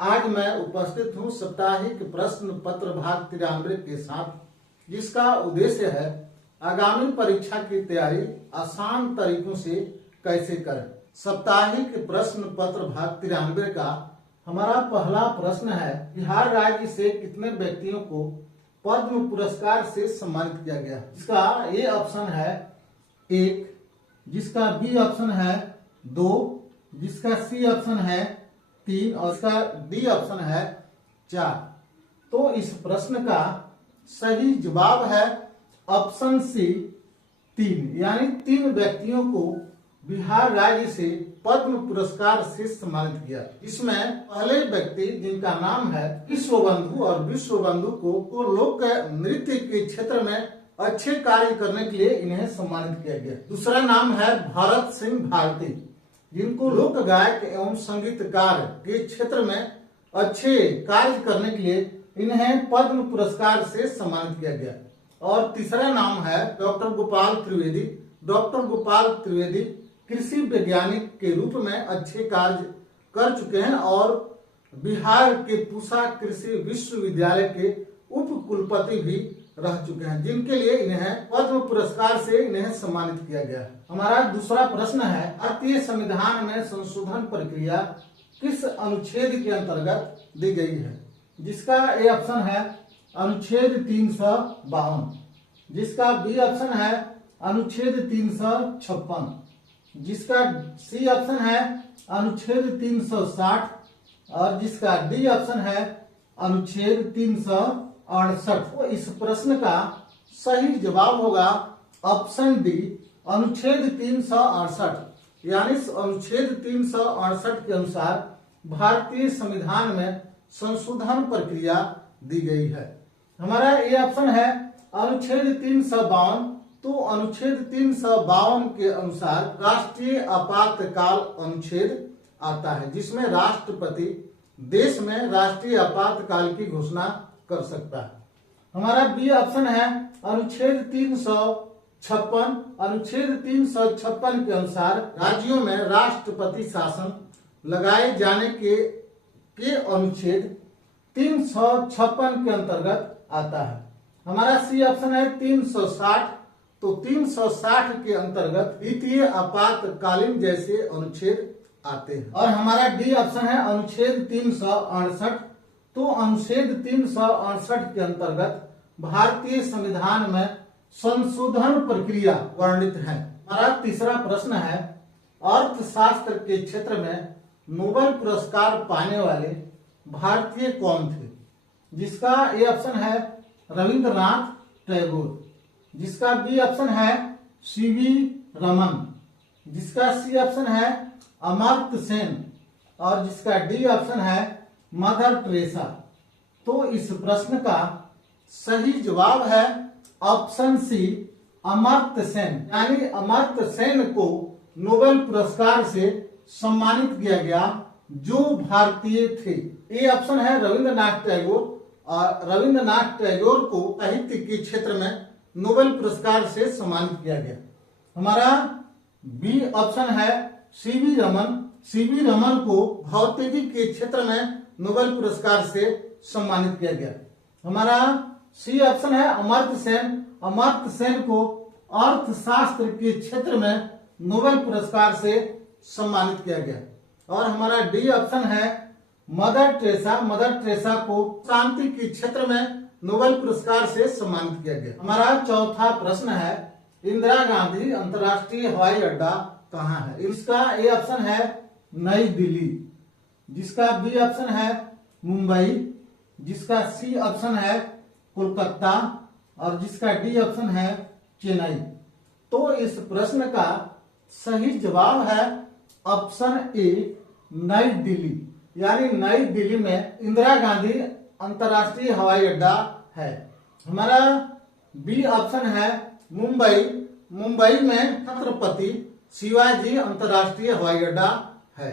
आज मैं उपस्थित हूँ साप्ताहिक प्रश्न पत्र भाग 93 के साथ, जिसका उद्देश्य है आगामी परीक्षा की तैयारी आसान तरीकों से कैसे करें। साप्ताहिक प्रश्न पत्र भाग 93 का हमारा पहला प्रश्न है, बिहार राज्य से कितने व्यक्तियों को पद्म पुरस्कार से सम्मानित किया गया। इसका ए ऑप्शन है 1, जिसका बी ऑप्शन है 2, जिसका सी ऑप्शन है 3 और इसका डी ऑप्शन है 4। तो इस प्रश्न का सही जवाब है ऑप्शन सी 3, यानी 3 व्यक्तियों को बिहार राज्य से पद्म पुरस्कार से सम्मानित किया। इसमें पहले व्यक्ति जिनका नाम है विश्वबंधु, और विश्वबंधु को लोक नृत्य के क्षेत्र में अच्छे कार्य करने के लिए इन्हें सम्मानित किया गया। दूसरा नाम है भरत सिंह भारती, जिनको लोक गायक एवं संगीतकार के क्षेत्र में अच्छे कार्य करने के लिए इन्हें पद्म पुरस्कार से सम्मानित किया गया। और तीसरा नाम है डॉक्टर गोपाल त्रिवेदी। डॉक्टर गोपाल त्रिवेदी कृषि वैज्ञानिक के रूप में अच्छे कार्य कर चुके हैं और बिहार के पूसा कृषि विश्वविद्यालय के उप कुलपति भी रह चुके हैं, जिनके लिए इन्हें पद्म पुरस्कार से इन्हें सम्मानित किया गया है। हमारा दूसरा प्रश्न है, भारतीय संविधान में संशोधन प्रक्रिया किस अनुच्छेद के अंतर्गत दी गई है। जिसका ए ऑप्शन है अनुच्छेद 352, जिसका बी ऑप्शन है अनुच्छेद 356, जिसका सी ऑप्शन है अनुच्छेद 360 और जिसका डी ऑप्शन है अनुच्छेद 368। तो इस प्रश्न का सही जवाब होगा ऑप्शन डी अनुच्छेद 368, यानी अनुच्छेद 368 के अनुसार भारतीय संविधान में संशोधन प्रक्रिया दी गई है। हमारा ये ऑप्शन है अनुच्छेद 352। तो अनुच्छेद 352 के अनुसार राष्ट्रीय आपातकाल अनुच्छेद आता है, जिसमें राष्ट्रपति देश में राष्ट्रीय आपातकाल की घोषणा कर सकता है। हमारा बी ऑप्शन है अनुच्छेद 356। अनुच्छेद 356 के अनुसार राज्यों में राष्ट्रपति शासन लगाए जाने के अनुच्छेद 356 के अंतर्गत आता है। हमारा सी ऑप्शन है 360। तो 360 के अंतर्गत द्वितीय आपातकालीन जैसे अनुच्छेद आते हैं। और हमारा डी ऑप्शन है अनुच्छेद 368। तो अनुच्छेद 368 के अंतर्गत भारतीय संविधान में संशोधन प्रक्रिया वर्णित है। हमारा तीसरा प्रश्न है, अर्थशास्त्र के क्षेत्र में नोबेल पुरस्कार पाने वाले भारतीय कौन थे। जिसका ए ऑप्शन है रविंद्रनाथ टैगोर, जिसका बी ऑप्शन है सीवी रमन, जिसका सी ऑप्शन है अमर्त्य सेन और जिसका डी ऑप्शन है मदर टेरेसा। तो इस प्रश्न का सही जवाब है ऑप्शन सी अमर्त्य सेन, यानी अमर्त्य सेन को नोबेल पुरस्कार से सम्मानित किया गया जो भारतीय थे। ये ऑप्शन है रविंद्रनाथ टैगोर, और रविंद्रनाथ टैगोर को साहित्य के क्षेत्र में नोबेल पुरस्कार से सम्मानित किया गया। हमारा बी ऑप्शन है सीवी रमन। सीवी रमन को भौतिकी के क्षेत्र में नोबेल पुरस्कार से सम्मानित किया गया। हमारा सी ऑप्शन है अमर्त्य सेन। अमर्त्य सेन को अर्थशास्त्र के क्षेत्र में नोबेल पुरस्कार से सम्मानित किया गया। और हमारा डी ऑप्शन है मदर टेरेसा। मदर टेरेसा को शांति के क्षेत्र में नोबेल पुरस्कार से सम्मानित किया गया। हमारा चौथा प्रश्न है, इंदिरा गांधी अंतर्राष्ट्रीय हवाई अड्डा कहाँ है। इसका ए ऑप्शन है नई दिल्ली, जिसका बी ऑप्शन है मुंबई, जिसका सी ऑप्शन है कोलकाता और जिसका डी ऑप्शन है चेन्नई। तो इस प्रश्न का सही जवाब है ऑप्शन ए नई दिल्ली, यानी नई दिल्ली में इंदिरा गांधी अंतर्राष्ट्रीय हवाई अड्डा है। हमारा बी ऑप्शन है मुंबई। मुंबई में छत्रपति शिवाजी अंतर्राष्ट्रीय हवाई अड्डा है।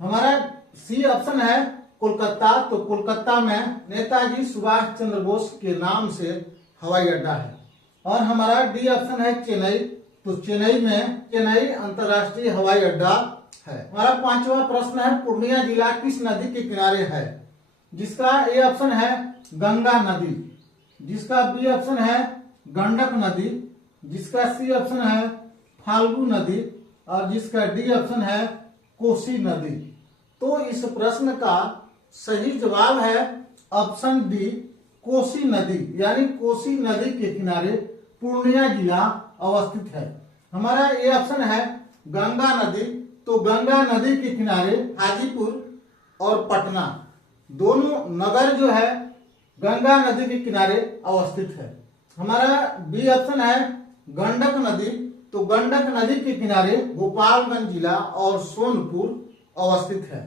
हमारा सी ऑप्शन है कोलकाता। तो कोलकाता में नेताजी सुभाष चंद्र बोस के नाम से हवाई अड्डा है। और हमारा डी ऑप्शन है चेन्नई। तो चेन्नई में चेन्नई अंतर्राष्ट्रीय हवाई अड्डा है। हमारा पांचवा प्रश्न है, पूर्णिया जिला किस नदी के किनारे है? जिसका ए ऑप्शन है गंगा नदी, जिसका बी ऑप्शन है गंडक नदी, जिसका सी ऑप्शन है फाल्गु नदी और जिसका डी ऑप्शन है कोसी नदी। तो इस प्रश्न का सही जवाब है ऑप्शन डी, कोसी नदी, यानी कोसी नदी के किनारे पूर्णिया जिला अवस्थित है। हमारा ए ऑप्शन है गंगा नदी, तो गंगा नदी के किनारे हाजीपुर और पटना दोनों नगर जो है गंगा नदी के किनारे अवस्थित है। हमारा बी ऑप्शन है गंडक नदी, तो गंडक नदी के किनारे गोपालगंज जिला और सोनपुर अवस्थित है।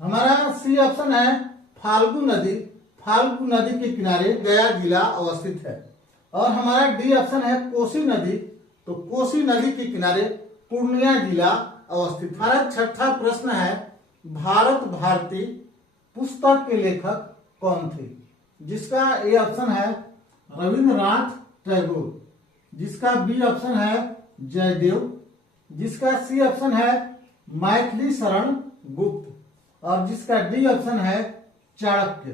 हमारा सी ऑप्शन है फाल्गु नदी, फाल्गु नदी के किनारे गया जिला अवस्थित है। और हमारा डी ऑप्शन है कोसी नदी, तो कोसी नदी के किनारे पूर्णिया जिला अवस्थित। हमारा छठा प्रश्न है, भारत भारती पुस्तक के लेखक कौन थे? जिसका ए ऑप्शन है रविंद्रनाथ टैगोर, जिसका बी ऑप्शन है जयदेव, जिसका सी ऑप्शन है मैथिली शरण गुप्त और जिसका डी ऑप्शन है चाणक्य।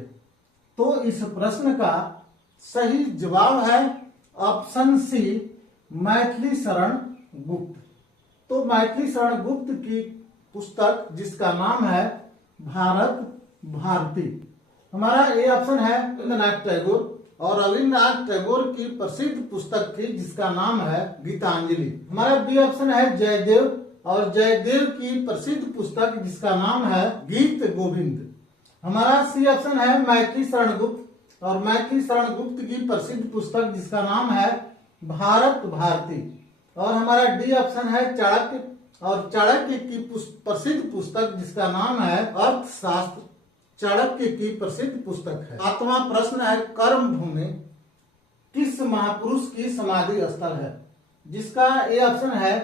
तो इस प्रश्न का सही जवाब है ऑप्शन सी, मैथिली शरण गुप्त। तो मैथिली शरण गुप्त की पुस्तक जिसका नाम है भारत भारती। हमारा ए ऑप्शन है रविंद्रनाथ टैगोर और रविंद्रनाथ टैगोर की प्रसिद्ध पुस्तक थी जिसका नाम है गीतांजलि। हमारा बी ऑप्शन है जयदेव और जयदेव की प्रसिद्ध पुस्तक जिसका नाम है गीत गोविंद। हमारा सी ऑप्शन है मैथिली शरण गुप्त और मैथिली शरण गुप्त की प्रसिद्ध पुस्तक जिसका नाम है भारत भारती। और हमारा डी ऑप्शन है चाणक्य और चाणक्य की प्रसिद्ध पुस्तक जिसका नाम है अर्थशास्त्र, चाणक्य की प्रसिद्ध पुस्तक है। सातवां प्रश्न है, कर्म भूमि किस महापुरुष की समाधि स्थल है? जिसका ए ऑप्शन है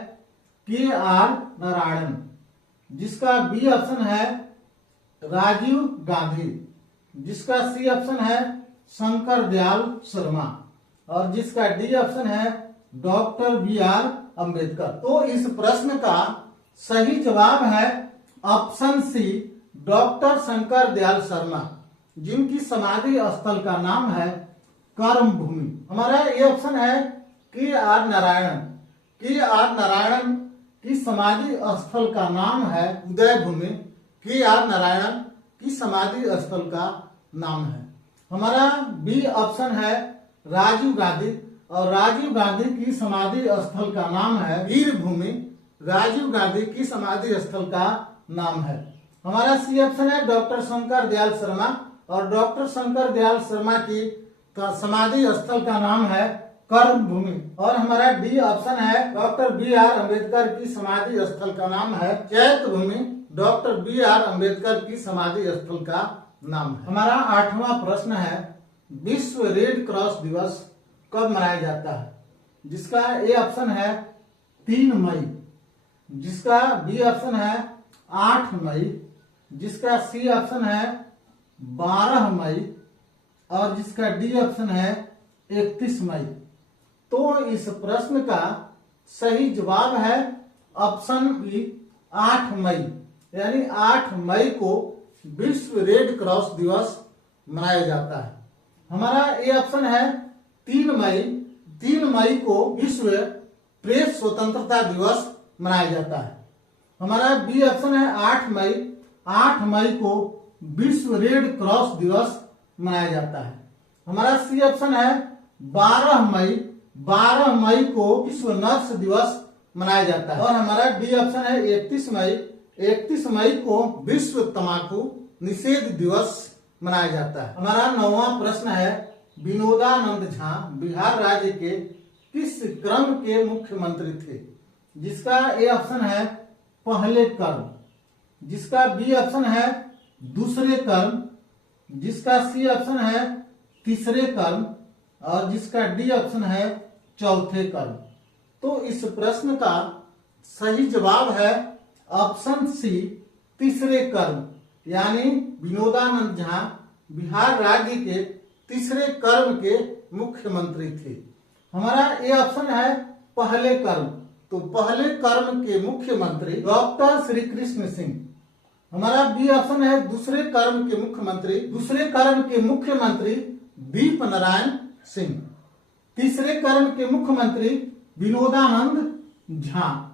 के आर नारायण, जिसका बी ऑप्शन है राजीव गांधी, जिसका सी ऑप्शन है शंकर दयाल शर्मा और जिसका डी ऑप्शन है डॉक्टर बी आर अम्बेडकर। तो इस प्रश्न का सही जवाब है option C, doctor Shankar Dayal Sharma, जिनकी समाधि स्थल का नाम है कर्म भूमि। हमारा ये ऑप्शन है के आर नारायण, के आर नारायण की समाधि स्थल का नाम है उदय भूमि, के आर नारायण की समाधि स्थल का नाम है। हमारा बी ऑप्शन है राजीव गांधी और राजीव गांधी की समाधि स्थल का नाम है वीर भूमि, राजीव गांधी की समाधि स्थल का नाम है। हमारा सी ऑप्शन है डॉक्टर शंकर दयाल शर्मा और डॉक्टर शंकर दयाल शर्मा की समाधि स्थल का नाम है कर्म भूमि। और हमारा डी ऑप्शन है डॉक्टर बी आर अम्बेडकर की समाधि स्थल का नाम है चैत भूमि, डॉक्टर बी आर अम्बेडकर की समाधि स्थल का नाम है। हमारा आठवां प्रश्न है, विश्व रेड क्रॉस दिवस कब मनाया जाता है? जिसका ए ऑप्शन है 3 मई, जिसका बी ऑप्शन है 8 मई, जिसका सी ऑप्शन है 12 मई और जिसका डी ऑप्शन है 31 मई। तो इस प्रश्न का सही जवाब है ऑप्शन बी 8 मई, यानी 8 मई को विश्व रेड क्रॉस दिवस मनाया जाता है। हमारा ए ऑप्शन है 3 मई, 3 मई को विश्व प्रेस स्वतंत्रता दिवस मनाया जाता है। हमारा बी ऑप्शन है 8 मई, 8 मई को विश्व रेड क्रॉस दिवस मनाया जाता है। हमारा सी ऑप्शन है 12 मई, 12 मई को विश्व नर्स दिवस मनाया जाता है। और हमारा डी ऑप्शन है 31 मई, 31 मई को विश्व तंबाकू निषेध दिवस मनाया जाता है। हमारा 9वां प्रश्न है, विनोदानंद झा बिहार राज्य के किस क्रम के मुख्यमंत्री थे? जिसका ए ऑप्शन है पहले क्रम, जिसका बी ऑप्शन है दूसरे क्रम, जिसका सी ऑप्शन है तीसरे क्रम और जिसका डी ऑप्शन है चौथे क्रम। तो इस प्रश्न का सही जवाब है ऑप्शन सी, तीसरे क्रम, यानी विनोदानंद झा बिहार राज्य के तीसरे क्रम के मुख्यमंत्री थे। हमारा ए ऑप्शन है पहले क्रम, तो पहले कर्म के मुख्यमंत्री डॉक्टर श्री कृष्ण सिंह। हमारा बी ऑप्शन है दूसरे कर्म के मुख्यमंत्री दीप नारायण सिंह। तीसरे कर्म के मुख्यमंत्री विनोदानंद झा।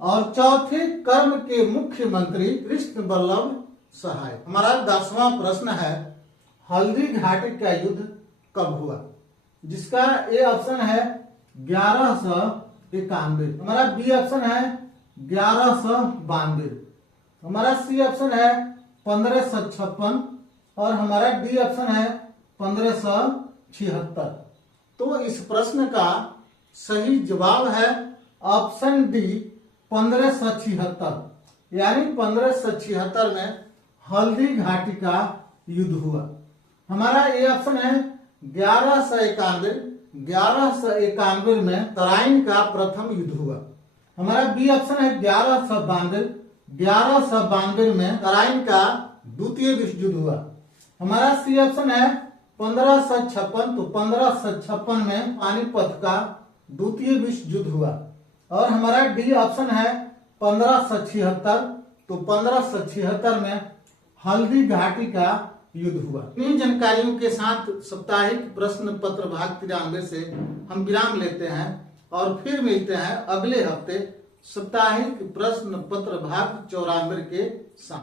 और चौथे कर्म के मुख्यमंत्री कृष्ण वल्लभ सहाय। हमारा 10वां प्रश्न है हल्दी घाटी का युद्ध कब हुआ, जिसका ए ऑप्शन है 1191। हमारा बी ऑप्शन है 1192। हमारा सी ऑप्शन है 1556 और हमारा डी ऑप्शन है 1576। तो इस प्रश्न का सही जवाब है ऑप्शन डी 1576, यानी 1576 में हल्दी घाटी का युद्ध हुआ। हमारा ए ऑप्शन है 1191 में तराइन का प्रथम युद्ध हुआ। हमारा बी ऑप्शन है 1192 में तराइन का द्वितीय विश्व युद्ध हुआ। हमारा सी ऑप्शन है 1556, तो 1556 में पानीपत का द्वितीय विश्व युद्ध हुआ। और हमारा डी ऑप्शन है 1576, तो 1576 में हल्दी घाटी का युद्ध हुआ। इन जानकारियों के साथ साप्ताहिक प्रश्न पत्र भाग 93 से हम विराम लेते हैं और फिर मिलते हैं अगले हफ्ते साप्ताहिक प्रश्न पत्र भाग 94 के साथ।